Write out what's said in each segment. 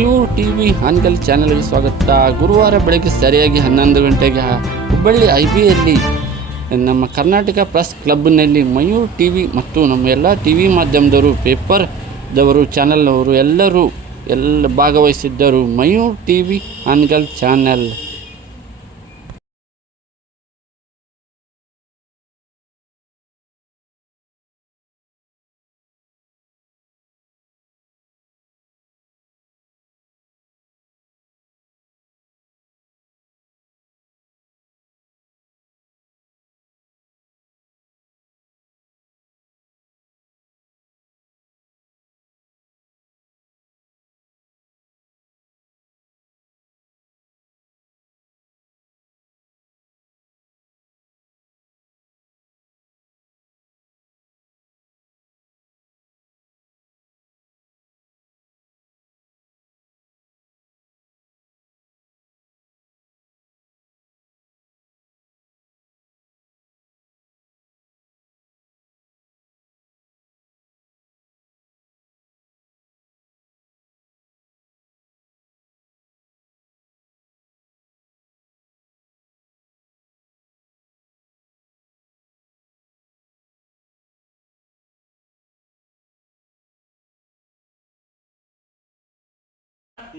ನೀವು ಟಿವಿ ಹಾನಗಲ್ ಚಾನೆಲ್ಗೆ ಸ್ವಾಗತ. ಗುರುವಾರ ಬೆಳಗ್ಗೆ ಸರಿಯಾಗಿ 11 ಗಂಟೆಗೆ ಹುಬ್ಬಳ್ಳಿ IBಯಲ್ಲಿ ನಮ್ಮ ಕರ್ನಾಟಕ ಪ್ರೆಸ್ ಕ್ಲಬ್ನಲ್ಲಿ ಮಯೂರ್ ಟಿವಿ ಮತ್ತು ನಮ್ಮ ಎಲ್ಲ ಟಿವಿ ಮಾಧ್ಯಮದವರು, ಪೇಪರ್ದವರು, ಚಾನಲ್ನವರು ಎಲ್ಲರೂ ಭಾಗವಹಿಸಿದ್ದರು. Mayur TV Hangal channel.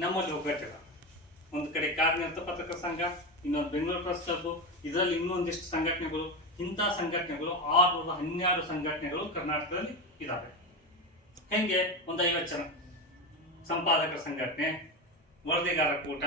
ನಮ್ಮಲ್ಲಿ ಒಗ್ಗಟ್ಟಿಲ್ಲ. ಒಂದು ಕಡೆ ಕಾರ್ಯನಿರತ ಪತ್ರಕರ್ತರ ಸಂಘ, ಇನ್ನೊಂದು ಬೆಂಗಳೂರು ಪ್ರೆಸ್ ಕ್ಲಬ್, ಇದರಲ್ಲಿ ಇನ್ನೊಂದಿಷ್ಟು ಸಂಘಟನೆಗಳು. ಇಂಥ ಸಂಘಟನೆಗಳು 612 ಸಂಘಟನೆಗಳು ಕರ್ನಾಟಕದಲ್ಲಿ ಇದ್ದಾವೆ. ಹೆಂಗೆ? ಒಂದು 50 ಜನ ಸಂಪಾದಕರ ಸಂಘಟನೆ, ವರದಿಗಾರರ ಕೂಟ,